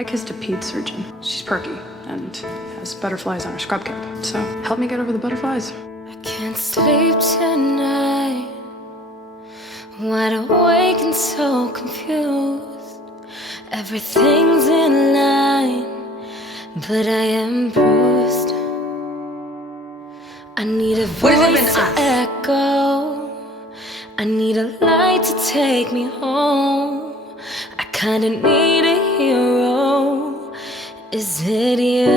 I kissed a pede surgeon. She's perky and has butterflies on her scrub cap. So help me get over the butterflies. I can't sleep tonight, wide awake and so confused. Everything's in line, but I am bruised. I need a voice to echo, I need a light to take me home. I kinda need a hero. Is it you?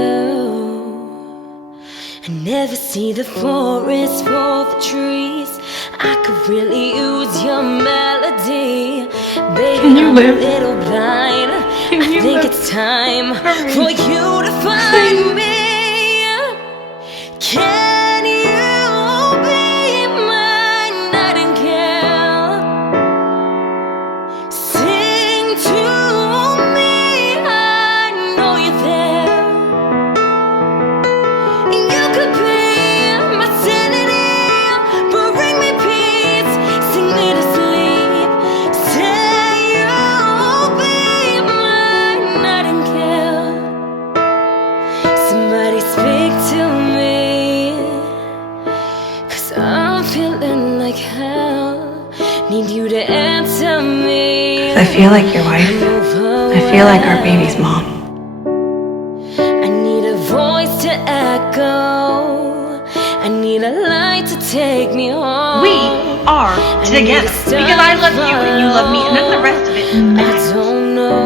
I never see the forest for the trees. I could really use your melody. Baby, I'm a little blind. I think it's time for you to find me. Can you be my nightingale? Sing to me, I know you're there. You could be my sanity, bring me peace, sing me to sleep. Say you'll be my nightingale. Somebody speak to me, 'cause I'm feeling like hell. Need you to answer me. I feel like your wife. I feel like our baby's mom. I need a voice to echo. I need a light to take me home. We are together because I love you and you love me, and then the rest of it matters. I don't know.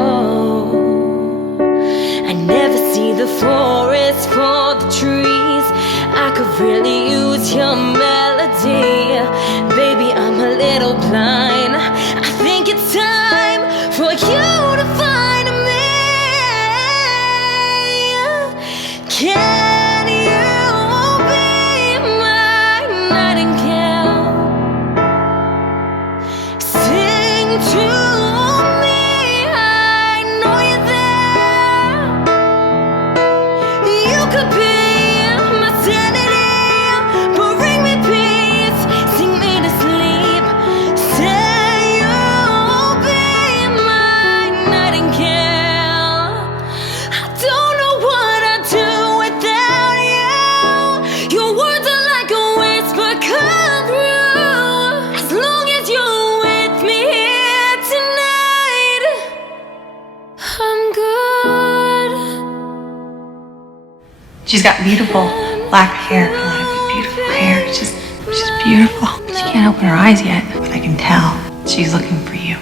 I never see the forest for the trees. I could really use your melody. Baby, I'm a little blind. I think it's time for you to find me. Can you be my nightingale? Sing to me, I know you're there. You could be my sanity, bring me peace, sing me to sleep. Say you'll be my nightingale. I don't know what I'd do without you. Your words are like a whisper come through. As long as you're with me here tonight, I'm good. She's got beautiful black hair, a lot of beautiful hair. She's beautiful. She can't open her eyes yet, but I can tell she's looking for you.